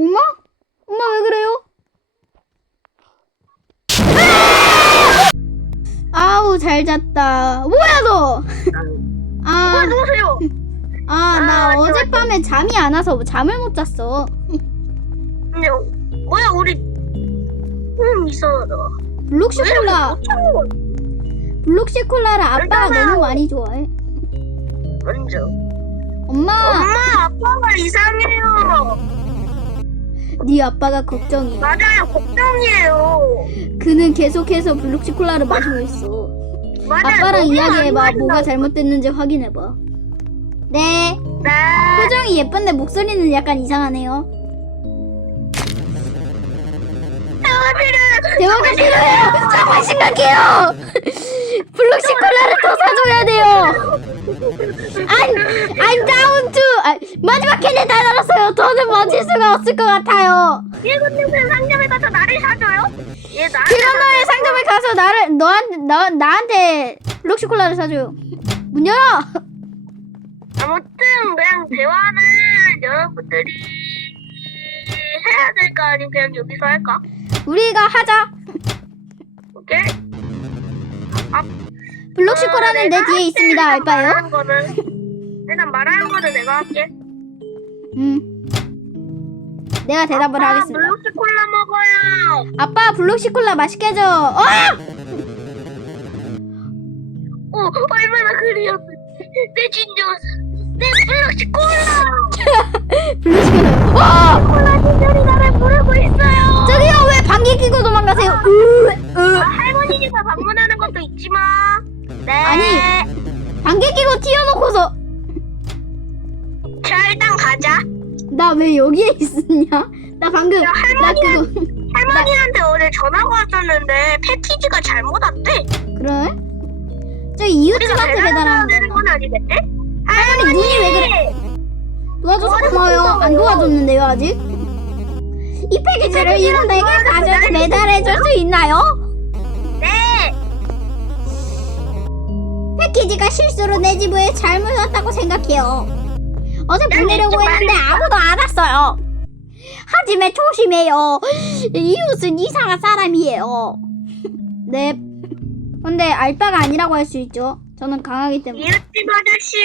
엄마? 엄마 왜 그래요? 아우 잘 잤다. 뭐야 너? 아, 누구세요? 아, 나 아, 저- 어젯밤에 잠이 안 와서 잠을 못 잤어. 근데 뭐야 우리 음 이상하다. 블록시 왜 이렇게 콜라, 못 참는 거야? 블록시 콜라를 아빠가 너무 많이 좋아해. 먼저. 엄마, 엄마 아빠가 이상해요. 네 아빠가 걱정이야. 맞아요 걱정이에요. 그는 계속해서 블록시 콜라를 마시고 있어. 맞아요. 아빠랑 너무 이야기해봐. 안 뭐가 마신다고. 잘못됐는지 확인해봐. 네. 네. 표정이 예쁜데 목소리는 약간 이상하네요. 대화비를 대화가 싫어요. 정말 심각해요. 블록시 콜라를 더 사줘야 돼요. I'm, I'm down to. 아, 마지막 캔에 다 달았어요. 더는 마실 수가 없을 것 같아요. 예군님은 상점에 가서 나를 사줘요? 얘 나. 그러면 상점에 가서 나를 너한테 나, 나한테 블록시 콜라를 사줘요. 문 열어. 아무튼 그냥 대화는 여러분들이 해야 될까 아니면 그냥 여기서 할까? 우리가 하자. 오케이. 블록시 어, 콜라는 내 뒤에. 있습니다. 알바요? 말하는 거는 일단 말하는 거는 내가 할게. 음. 내가 대답을 아빠, 하겠습니다. 블루스 콜라 먹어요. 아빠 블록시 콜라 맛있게 줘. 어! 오 얼마나 그리웠는지 내 진정 내 블루스 콜라. 블록시 콜라. 어! 콜라 진정이 나를 부르고 있어요. 저기요 왜 방귀 끼고 도망가세요? 으, 으. 아, 할머니가 방문하는 것도 있지만. 네. 아니. 방귀 끼고 튀어놓고서 자 일단 가자. 나 왜 여기에 있었냐? 나 방금 야, 나 할머니는- 그거 할머니한테 오늘 전화가 왔었는데 패키지가 잘못 왔대. 그래? 저 이웃집한테 배달하는 되는 거. 건 아니겠지? 할머니 눈이 왜 그래? 도와줘서 고마워요. 안 도와줬는데요 아직? 이 패키지를 이분에게 가져서 배달해줄 수 있나요? 키지가 실수로 내 집에 잘못 왔다고 생각해요. 어제 보내려고 했는데 아무도 안 왔어요. 하지만 조심해요. 이웃은 이상한 사람이에요. 네. 근데 알바가 아니라고 할 수 있죠. 저는 강하기 때문에. 이웃집 아저씨.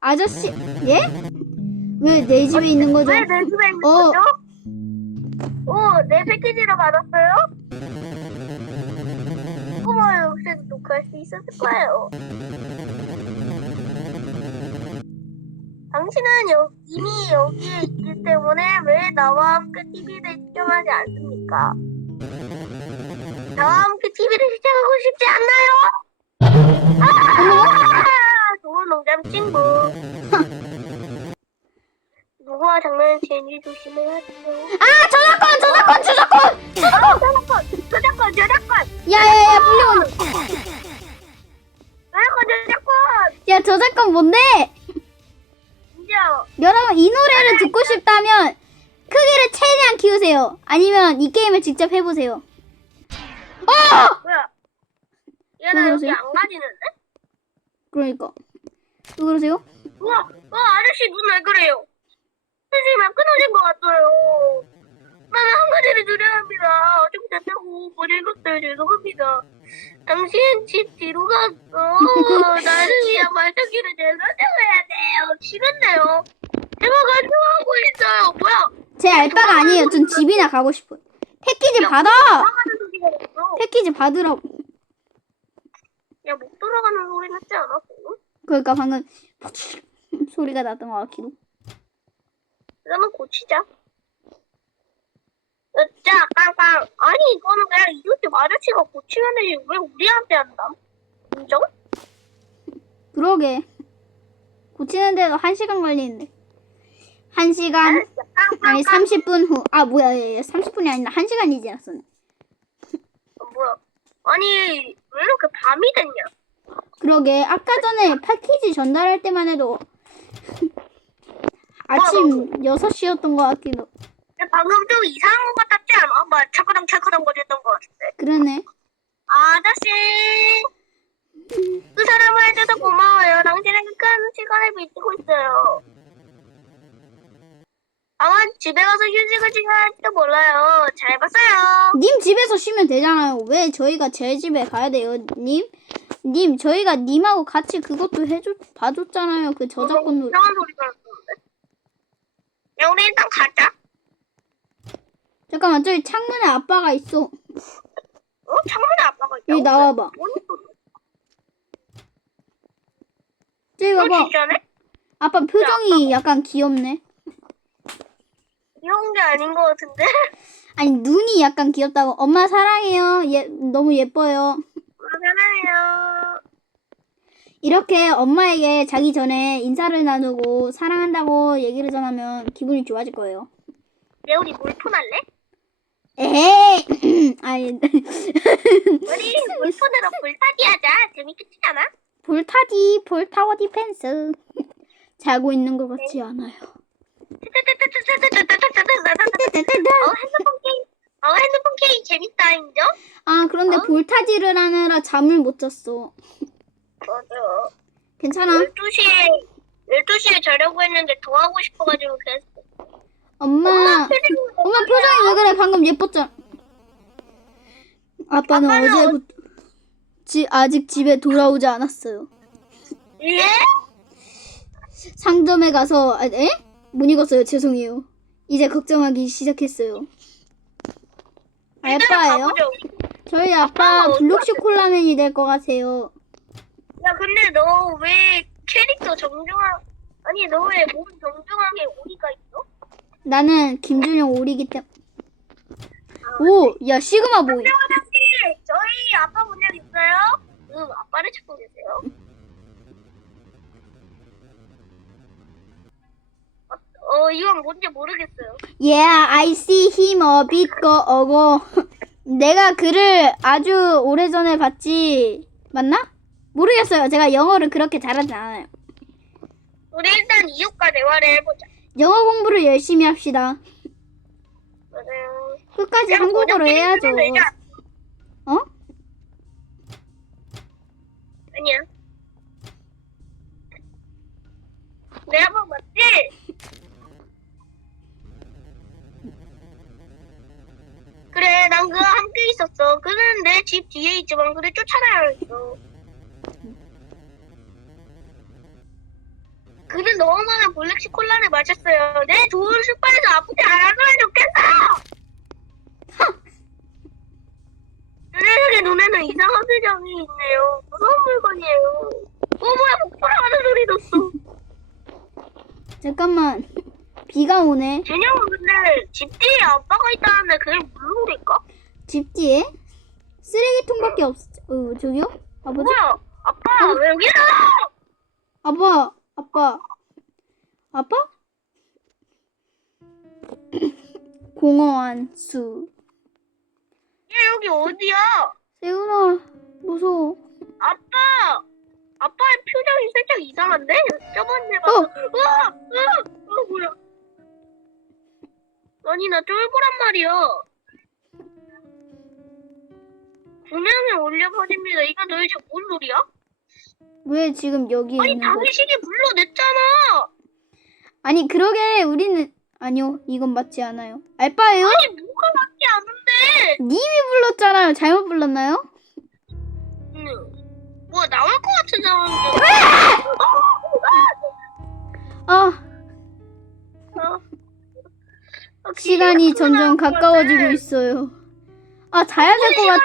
아저씨, 예? 왜 내 집에 있는 거죠? 왜 내 집에 있는 어. 거죠? 오, 내 패키지로 받았어요? 고마워요. 녹화할 수 있었을 거예요. 당신은 여, 이미 여기에 있기 때문에 왜 나와 함께 TV를 시청하지 않습니까? 나와 함께 TV를 시청하고 싶지 않나요? 아! 좋은 농담 친구. 누구와 장난치는지 조심해야죠. 아, 저작권, 저작권, 저작권! 저작권! 저작권! 저작권! 야야야, 불려. 야, 저작권 뭔데? 진짜 여러분, 이 노래를 듣고 싶다면 크기를 최대한 키우세요. 아니면 이 게임을 직접 해보세요. 어! 뭐야? 왜 얘나 여기 그러세요? 안 가지는데? 그러니까. 왜 그러세요? 우와! 와 아저씨 눈 왜 그래요? 선생님 끊어진 것 같아요. 나는 한 가지를 드려야 합니다. 좀 됐다고 못 읽었어요. 죄송합니다. 당신 집 뒤로 갔어. 나를 위한 제가 세워야 돼요. 싫은데요. 제가 간청하고 있어요. 뭐야? 제 알바가 아니에요. 전 집이나 가고 싶어요. 패키지 받아! 돌아가는 소리가 났어. 패키지 받으라고. 야, 목 돌아가는 소리 났지 않았어? 그러니까 방금 소리가 났던 것 같기도. 그러면 고치자. 자, 깡깡. 아니, 이거는 그냥 이웃집 아저씨가 고치면 되지. 왜 우리한테 한다? 인정? 그러게. 고치는 데도 1시간 걸리는데. 1시간, 알았어. 깡깡. 아니 30분 후. 아, 뭐야, 얘, 얘 30분이 아니라 1시간이 지났었네. 어, 뭐야. 아니, 왜 이렇게 밤이 됐냐? 그러게. 아까 전에 패키지 전달할 때만 해도 아침 6시였던 것 같기도. 방금 좀 이상한 것 같았지 않아? 막 차크당 거렸던 것 같은데. 그러네. 아저씨! 그 사람을 해줘서 고마워요. 당신의 끝까지 시간을 믿고 있어요. 아마 집에 가서 휴식을 취할지도 몰라요. 잘 봤어요. 님 집에서 쉬면 되잖아요. 왜 저희가 제 집에 가야 돼요, 님? 님, 저희가 님하고 같이 그것도 해줬, 봐줬잖아요. 그 저작권 놀이. 이상한 소리가 났는데. 야, 우리 일단 가자. 잠깐만, 저기 창문에 아빠가 있어. 어? 창문에 아빠가 있다. 여기 나와봐. 저기 너 봐봐. 진짜네? 아빠 표정이 약간 귀엽네. 귀여운 게 아닌 것 같은데? 아니, 눈이 약간 귀엽다고. 엄마 사랑해요. 예, 너무 예뻐요. 사랑해요. 이렇게 엄마에게 자기 전에 인사를 나누고 사랑한다고 얘기를 전하면 기분이 좋아질 거예요. 내 우리 물폰 할래? 에헤이! 아니, 우리 물폰으로 불타기 하자. 재밌겠지 않아? 볼타디, 볼타워 디펜스. 자고 있는 것 같지 않아요. 어, 핸드폰 게임. 어, 핸드폰 게임 재밌다, 인정? 아, 그런데 어? 볼타지를 하느라 잠을 못 잤어. 맞아. 괜찮아. 12시에, 12시에 자려고 했는데 더 하고 싶어가지고 그 랬어. 엄마, 엄마 표정이 왜 그래? 방금 예뻤잖아. 아빠는 아빠는 어제부터 지, 아직 집에 돌아오지 않았어요. 예? 상점에 가서 아, 에? 못 읽었어요. 죄송해요. 이제 걱정하기 시작했어요. 가보자. 저희 아빠 블록시 콜라맨이 될 것 같아요. 야, 근데 너 왜 캐릭터 정중한, 아니, 너 왜 몸 정중하게 오리가 있어? 나는 김준영 오리기 때문에. 오, 야 시그마 보이. 저희 아빠 본 적 있어요? 응, 아빠를 찾고 계세요. 어, 어, 이건 뭔지 모르겠어요. Yeah, I see him a bit go ago. 내가 그를 아주 오래전에 봤지. 맞나? 모르겠어요. 제가 영어를 그렇게 잘하지 않아요. 우리 일단 이웃과 대화를 해보자. 영어 공부를 열심히 합시다. 맞아요. 끝까지 그냥 한국어로 해야죠. 어? 아니야. 내 한번 맞지? 그래, 난 그와 함께 있었어. 그는 내 집 뒤에 있지만 그를 쫓아내야 했어. 블랙시 콜라를 마셨어요. 내 좋은 슈퍼에서 아프지 않았으면 좋겠어! 그 녀석의 눈에는 이상한 표정이 있네요. 무서운 물건이에요. 어, 뭐야, 폭발하는 소리 났어. 잠깐만. 비가 오네. 준영은 근데 집 뒤에 아빠가 있다는데 그게 무슨 소리일까? 집 뒤에 쓰레기통밖에 없. 어 저기요? 아버지? 뭐야? 아빠 왜 여기 있어? 아빠, 아빠, 아빠? 공허한 수. 얘 여기 어디야? 세훈아, 무서워. 아빠! 아빠의 표정이 살짝 이상한데? 저번에 봐서 으아! 으아! 어 뭐야? 아니 나 쫄보란 말이야. 분명히 올려버립니다. 이거 도대체 뭔 소리야? 왜 지금 여기 아니 있는 거? 당신이 불러냈잖아. 아니 그러게 우리는 아니요 이건 맞지 않아요. 알바예요? 아니 뭐가 맞지 않은데? 님이 불렀잖아요. 잘못 불렀나요? 응. 뭐 나올 것 같은 상황인데. 아 어. 어, 시간이 점점 가까워지고. 있어요. 아 자야 될 것 같아.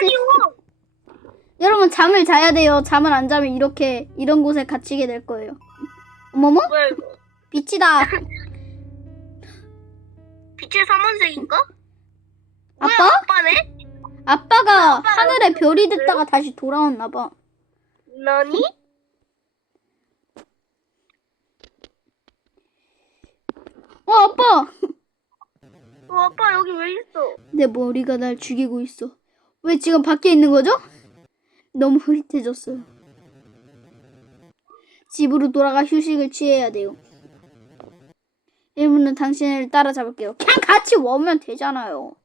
여러분 잠을 자야 돼요. 잠을 안 자면 이렇게 이런 곳에 갇히게 될 거예요. 어머머 뭐야 이거? 빛이다. 빛의 삼원색인가? 뭐야, 아빠? 아빠네? 아빠가 아빠가 하늘에 별이? 됐다가 다시 돌아왔나 봐. 너니? 어 아빠 어, 아빠 여기 왜 있어? 내 머리가 날 죽이고 있어. 왜 지금 밖에 있는 거죠? 너무 흐릿해졌어요. 집으로 돌아가 휴식을 취해야 돼요. 1분은 당신을 따라잡을게요. 그냥 같이 오면 되잖아요.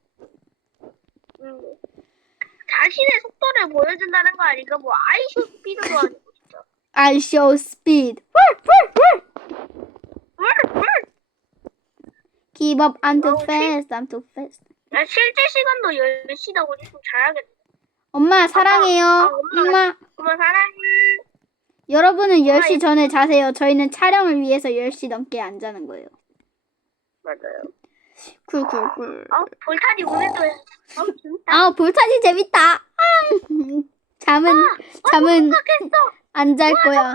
음. 자신의 속도를 보여준다는 거 아닌가? 뭐 아이쇼 스피드도 아니고 진짜. I show speed. 뭘, 뭘? Keep up, I'm too 어, fast, I'm too fast. 야, 실제 시간도 10시다 우리 좀 자야겠다. 엄마 사랑해요. 엄마. 엄마. 엄마 사랑해. 여러분은 10시 엄마, 전에 자세요. 저희는 촬영을 위해서 10시 넘게 안 자는 거예요. 맞아요. 쿨쿨쿨. 아, 볼탄이 오늘도 아, 재밌다. 아, 볼타지 재밌다. 아, 잠은 잠은 생각했어. 안 잘 거야.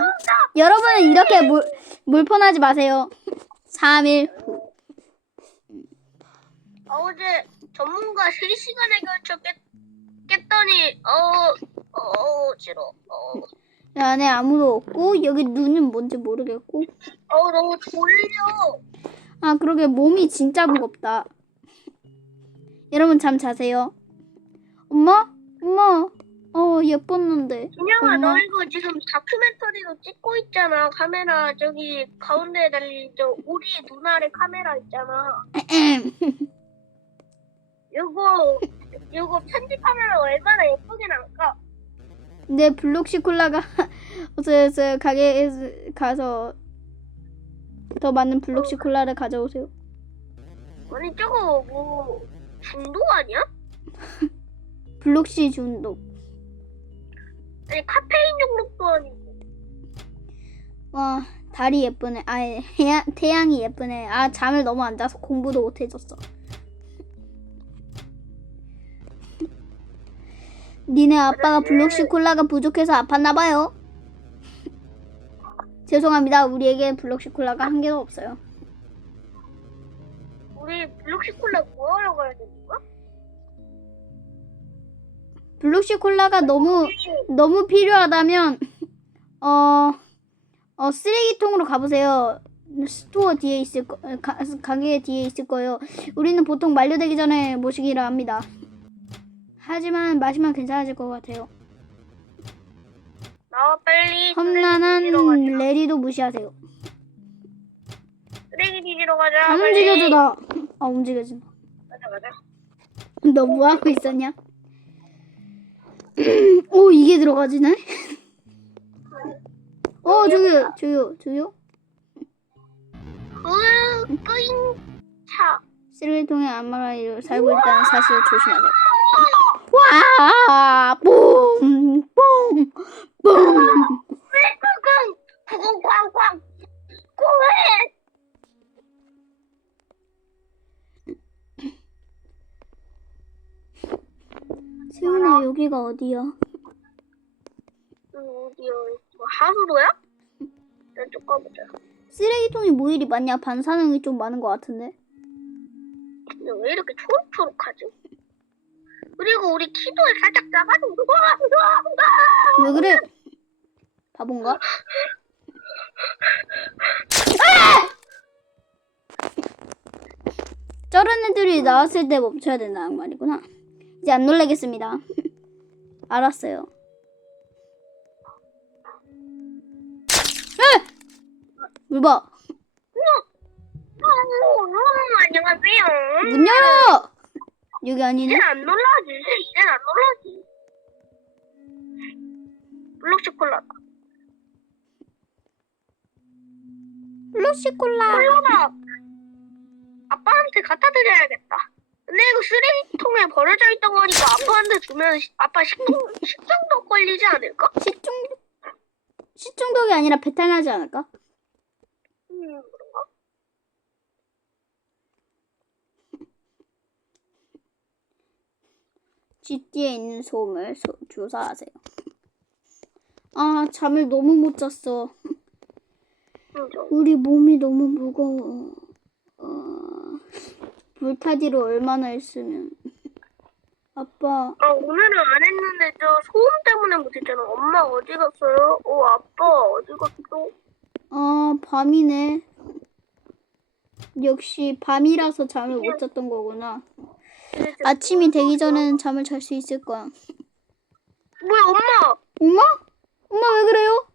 여러분은 이렇게 물 물폰하지 마세요. 3일 후. 어제 전문가 3시간에 걸쳐 깼, 깼더니 어, 어. 어, 이 안에 아무도 없고 여기 눈은 뭔지 모르겠고. 어 너무 졸려. 아, 그러게 몸이 진짜 무겁다. 여러분 잠 자세요. 엄마? 엄마. 어, 예뻤는데. 준영아, 엄마. 너 이거 지금 다큐멘터리도 찍고 있잖아. 카메라 저기 가운데에 달린 저 우리 눈 아래 카메라 있잖아. 요거 요거 편집하면 얼마나 예쁘게 나올까? 네, 블록시콜라가 어서 어서 가게에 가서 더 많은 블록시 콜라를 가져오세요. 아니 저거 뭐 중독 아니야? 블록시 중독. 아니 카페인 중독도 아니고. 와, 달이 예쁘네. 아, 해양, 태양이 예쁘네. 아, 잠을 너무 안 자서 공부도 못 해줬어. 니네 아빠가 블록시 콜라가 부족해서 아팠나 봐요. 죄송합니다. 우리에게 블록시콜라가 한 개도 없어요. 우리 블록시콜라 구하러 가야 되는 거야? 블록시콜라가 너무 너무 필요하다면 어, 어 쓰레기통으로 가보세요. 스토어 뒤에 있을 거, 가, 가게 뒤에 있을 거예요. 우리는 보통 만료되기 전에 모시기로 합니다. 하지만 마시면 괜찮아질 것 같아요. 나와 빨리. 험난한 뒤지러 레디도 무시하세요. 쓰레기 뒤지러 가자. 안 빨리. 움직여줘 나. 아 움직여진다. 가자 가자. 너 뭐 하고 있었냐? 오 이게 들어가지네? 어 저기요 저기요 저기요 으, 끄잉 차. 쓰레기통에 안마라 이로 살고 있다는 사실을 조심하세요. 와, 뽕, 뽕, 뽕. 구공 꽝꽝. 꿀. 세훈아 여기가 어디야? 응, 어디야? 뭐 하수도야? 이쪽 가보자. 쓰레기통이 뭐 이리 많냐? 반사능이 좀 많은 것 같은데. 근데 왜 이렇게 초록초록하지? 그리고 우리 키도 살짝 작아진 거. 왜 그래? 바본가? 저런 애들이 나왔을 때 멈춰야 된다는 말이구나. 이제 안 놀라겠습니다. 알았어요. 에! 물 봐. 어, 안녕하세요. 문 열어! 여기 아니네? 이젠 안 놀라지. 이젠 안 놀라지. 블록 초콜릿. 플러시콜라. 콜라다. 아빠한테 갖다 드려야겠다. 근데 이거 쓰레기통에 버려져 있던 거니까 아빠한테 주면 시- 아빠 식중, 식중독 걸리지 않을까? 식중독. 식중독이 아니라 배탈 나지 않을까? 음, 그런가? GT에 있는 소음을 소- 조사하세요. 아, 잠을 너무 못 잤어. 우리 몸이 너무 무거워. 어, 불타디로 얼마나 했으면. 아빠, 아, 오늘은 안 했는데 저 소음 때문에 못했잖아. 엄마 어디 갔어요? 어, 아빠 어디 갔어? 아, 밤이네. 역시 밤이라서 잠을 못 잤던 거구나. 아침이 되기 전에는 잠을 잘 수 있을 거야. 뭐야, 엄마! 엄마? 엄마 왜 그래요?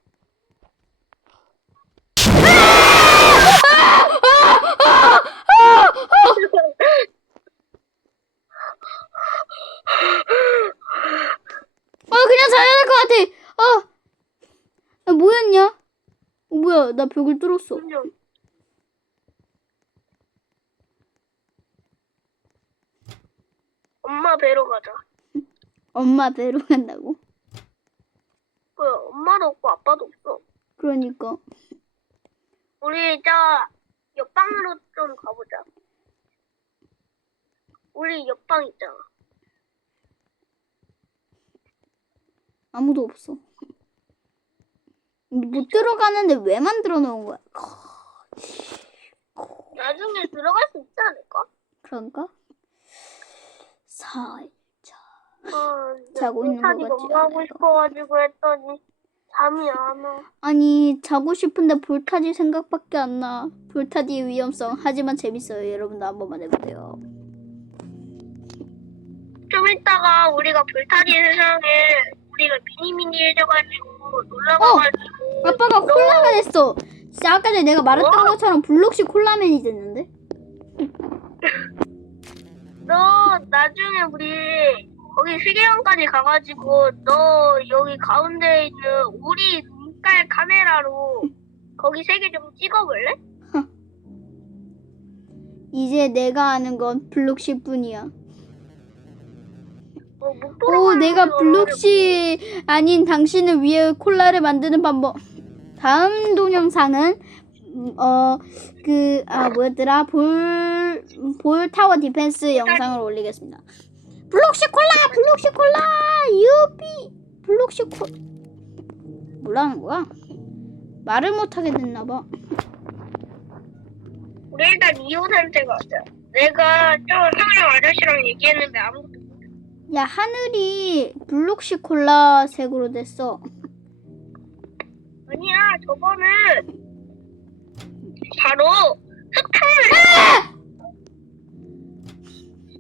아 그냥 자야 될 것 같아. 아, 아 뭐였냐? 어, 뭐야 나 벽을 뚫었어. 엄마 뵈러 가자. 엄마 뵈러 간다고? 왜 엄마도 없고 아빠도 없어. 그러니까 우리 저 옆방으로 좀 가보자. 우리 옆방 있잖아. 아무도 없어. 못 들어가는데 왜 만들어 놓은 거야? 나중에 들어갈 수 있지 않을까? 그런가? 살 어, 자고 있는 것 산이 같지 너무 하고. 싶어가지고 했더니 잠이 안 와. 아니 자고 싶은데 불타지 생각밖에 안 나. 불타지의 위험성 하지만 재밌어요. 여러분도 한 번만 해보세요. 좀 이따가 우리가 불타리 세상에 우리가 미니미니 해져가지고 놀러가가지고 아빠가 콜라가 됐어. 진짜 아까 전에 내가 말했던 것처럼 블록시 콜라맨이 됐는데? 너 나중에 우리 거기 세계관까지 가가지고 너 여기 가운데 있는 우리 눈깔 카메라로 거기 세계 좀 찍어볼래? 이제 내가 아는 건 블록시 뿐이야. 어, 못 오, 내가 거 블록시 아닌 당신을 위해 콜라를 만드는 방법. 다음 동영상은 음, 어, 그, 아, 뭐였더라? 볼, 볼 타워 디펜스 영상을 올리겠습니다. 블록시 콜라! 블록시 콜라! 유비! 블록시 콜, 뭐라는 거야? 말을 못하게 됐나 봐. 우리 일단 이호한테 가자. 내가 저 상영 아저씨랑 얘기했는데 아무것도 야, 하늘이 블록시 콜라 색으로 됐어. 아니야. 저거는 바로 흑탈.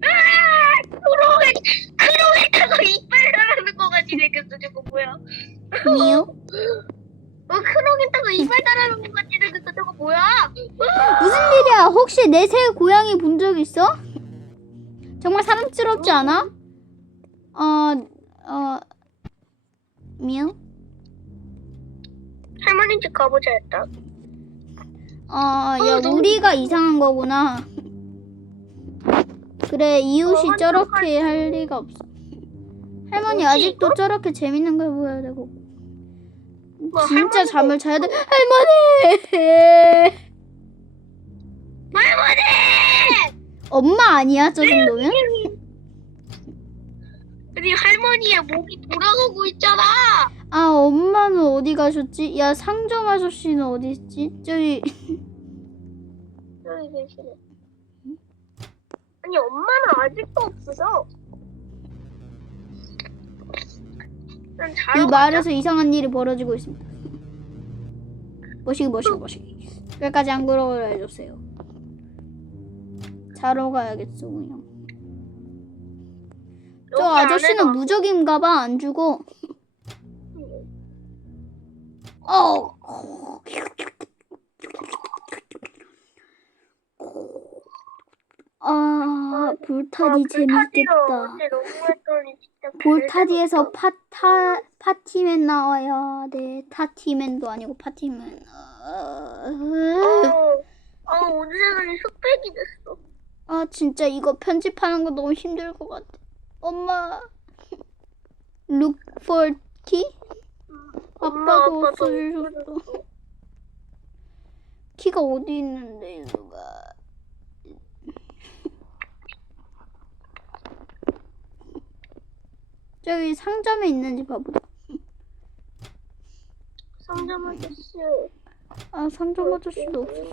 아! 크로에 크로에다가 이빨 달아는 거 같이 생겼어. 저거 뭐야? 미우? 어, 크로에다가 이빨 달아는 거 같이 생겼어. 저거 뭐야? 무슨 일이야? 혹시 내 새 고양이 본 적 있어? 정말 사람스럽지 않아? 어, 어, 미우? 할머니 집 가보자 일단. 어, 야, 너무 우리가 이상한 거구나. 그래, 이웃이 어, 저렇게 할 리가 없어. 할머니 뭐지, 아직도 이거? 저렇게 재밌는 걸 보여야 되고. 뭐 진짜 할머니도 잠을 자야 돼. 할머니! 할머니! 엄마 아니야, 저 정도면? 아니 할머니의 목이 돌아가고 있잖아. 아, 엄마는 어디 가셨지? 야, 상점 아저씨는 어디 있지? 저기, 여기 계시네. 아니 엄마는 아직도 없어서. 난 이 자러 마을에서 이상한 일이 벌어지고 있습니다. 머시기 머시기 머시기 끝까지 안 그러게 해주세요. 자러 가야겠어 그냥. 저 여기 아저씨는 안에서 무적인가 봐 안 죽어. 어. 아 재밌겠다. 어제 너무 했더니 진짜 볼타디에서 파타 파티맨 나와야 돼. 타티맨도 아니고 파티맨. 어... 어, 어 오늘 세상이 흑백이 됐어. 아 진짜 이거 편집하는 거 너무 힘들 것 같아. 엄마. Look for key? 엄마 아빠도 없어지셨어. 키가 어디 있는데 누가? 저기 상점에 있는지 봐보자. 상점 아저씨. 아 상점 아저씨도 없어.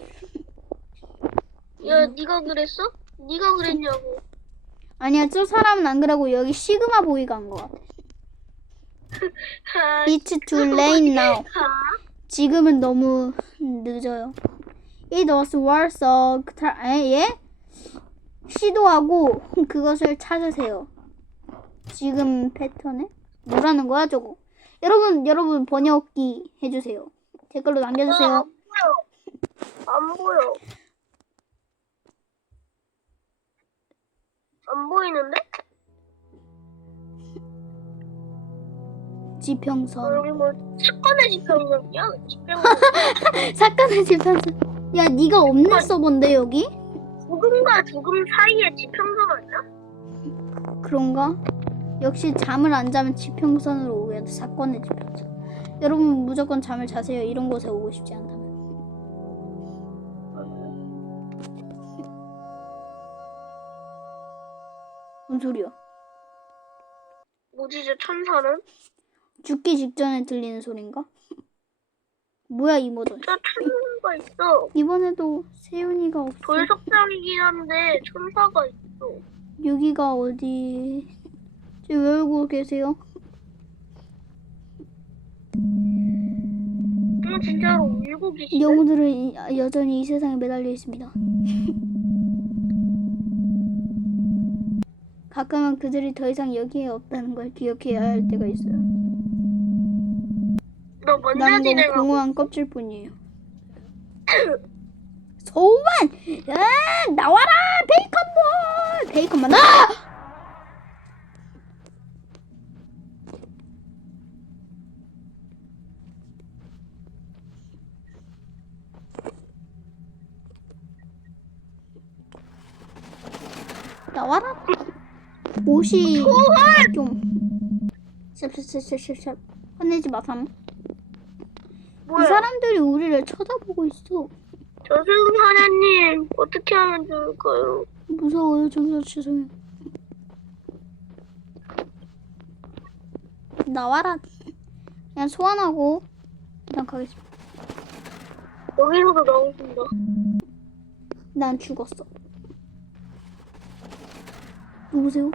야 네가 그랬어? 네가 그랬냐고. 아니야 저 사람은 안 그러고 여기 시그마 보이가 한 것 같아. 아, It's too late now. 아, 지금은 너무 늦어요. It was worth a try. 예? 시도하고 그것을 찾으세요. 지금 패턴에 뭐라는 거야 저거? 여러분 여러분 번역기 해주세요. 댓글로 어, 남겨주세요. 안 보여. 안 보여. 안 보이는데? 지평선. 뭐 사건의 지평선이야? 지평선. 사건의 지평선. 야 네가 없는 서버인데 여기? 죽음과 죽음 사이의 지평선 아니야? 그런가? 역시 잠을 안 자면 지평선으로 오게 돼. 사건의 지평선. 여러분 무조건 잠을 자세요. 이런 곳에 오고 싶지 않다 뭔 소리야? 뭐지, 저 천사는? 죽기 직전에 들리는 소린가? 뭐야 이 모드? 저 천사가 있어. 이번에도 세윤이가 없어. 돌석장이긴 한데 천사가 있어. 여기가 어디? 지금 왜 울고 계세요? 응, 진짜로 울고 계시네. 영웅들은 이- 여전히 이 세상에 매달려 있습니다. 가끔은 그들이 더 이상 여기에 없다는 걸 기억해야 할 때가 있어요. 너 먼저 나는 건 진행하고. 공허한 껍질뿐이에요. 소만! 야, 나와라! 베이컨볼! 베이컨만 아! 나와라! 옷이 좀 샵샵샵샵샵 화내지 마 삼. 이 뭐야? 사람들이 우리를 쳐다보고 있어. 저승사자님, 어떻게 하면 좋을까요? 무서워요. 정말 죄송해요. 나와라. 그냥 소환하고 그냥 가겠습니다. 여기로도 나오신다. 난 죽었어. 누구세요?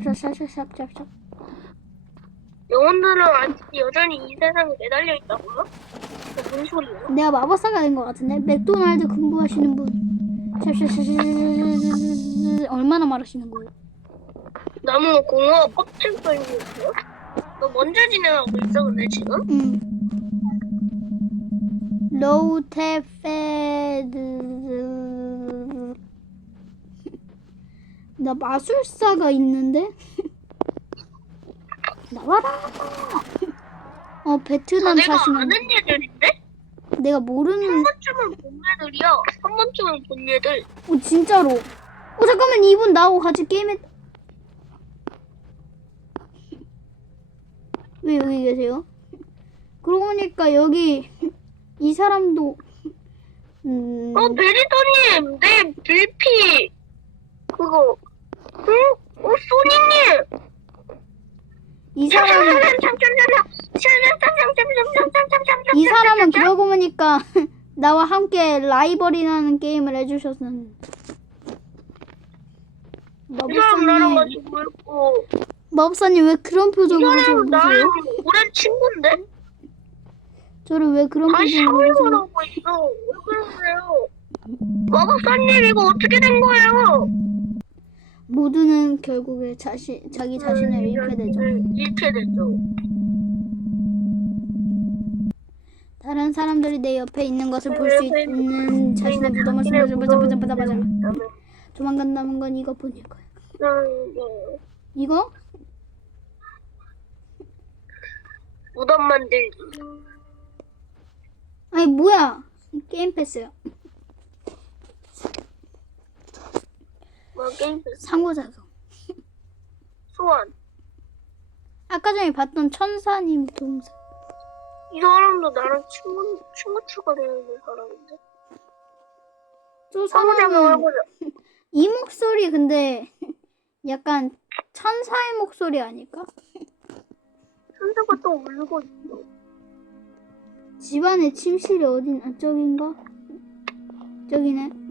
샵샵샵샵샵샵. 영혼들은 아직 여전히 이 세상에 매달려 있다고요? 그게 무슨 소리예요? 내가 마법사가 된 것 같은데 맥도날드 근무하시는 분. 샵샵샵샵샵 얼마나 말하시는 거예요? 나무 공허 껍질 써 있는 거요? 너 먼저 진행하고 있어 근데 지금? 응. 로우 테페드 나 마술사가 있는데 나와라. 어 베트남 내가 사시는 아는 애들인데? 내가 한 모르는 번쯤은 본 애들이야. 한 번쯤은 본 애들. 어 진짜로. 어 잠깐만 이분 나하고 같이 게임했. 왜 여기 계세요? 그러고 보니까 여기 이 사람도 음 어 베리터님, 내 BP 그거 응? 어 소니님. 이 사람은 이 사람은 그러고 보니까 나와 함께 라이벌이라는 게임을 해주셨는 이 사람 나랑 마법사님 마법사님 왜 그런 이 표정으로 저를 사람 나랑 보세요? 오랜 친구인데 저를 왜 그런 아 표정으로 샤워를 보세요? 하고 있어 왜 그러세요 마법사님 이거 어떻게 된 거예요 모두는 결국에 자신 자기 자신을 잃게 되죠. 네, 잃게 되죠 다른 사람들이 내 옆에 있는 것을 볼 수 있는 자신의 무덤을 숨겨줘 보자 보자 보자 보자. 조만간 남은 건 이것뿐일 거야. 음, 이거? 무덤 만들기 아니 뭐야? 게임 패스야. 게임 패스 상호작용. 소환 아까 전에 봤던 천사님 동생. 이 사람도 나랑 친구 친구 추가되는 사람인데 저 상호작용 사람은 해보자 이 목소리 근데 약간 천사의 목소리 아닐까? 천사가 또 울고 있어 집안의 침실이 어딘 아 저긴가? 저기네.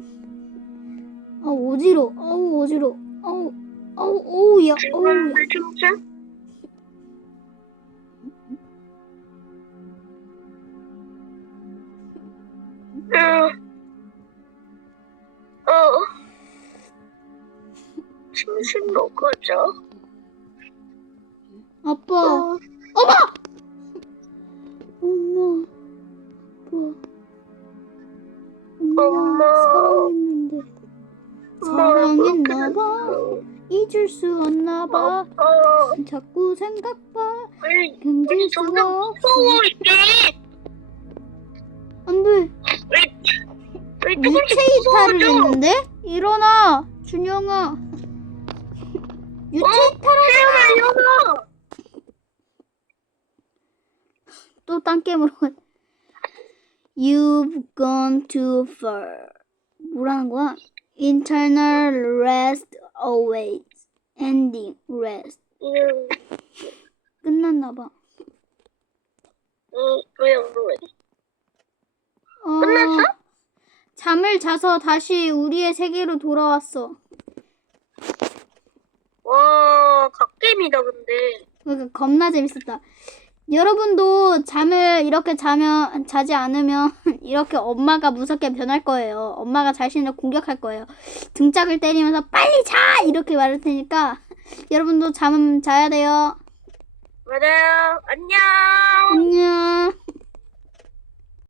아 어지러. 어우 어지러. 어우 어우 어우야. 어우야. 내 침체 어. 가자. 아빠. 어. 엄마. 엄마. 아빠. 엄마 엄마. 사랑했는데 엄마가 사랑했나 봐. 그렇게 잊을 수 없나 봐. 어. 자꾸 생각봐. 아니, 견딜 아니 수가 점점 없어. 무서워 이게. 안 돼. 왜? 왜 조금씩 유체 이탈을 무서워져? 했는데? 일어나. 준영아. 유체 어? 테러 세훈아 일어나. 또딴 게임으로 가. You've gone too far. 뭐라는 거야? Internal rest awaits. Ending rest. 응, 끝났나 봐. 응, 왜 울어? 어, 끝났어? 잠을 자서 다시 우리의 세계로 돌아왔어. 와, 갓게임이다 근데. 그러니까 겁나 재밌었다. 여러분도 잠을 이렇게 자면 자지 않으면 이렇게 엄마가 무섭게 변할 거예요. 엄마가 자신을 공격할 거예요. 등짝을 때리면서 빨리 자 이렇게 말할 테니까 여러분도 잠은 자야 돼요. 맞아요. 안녕. 안녕.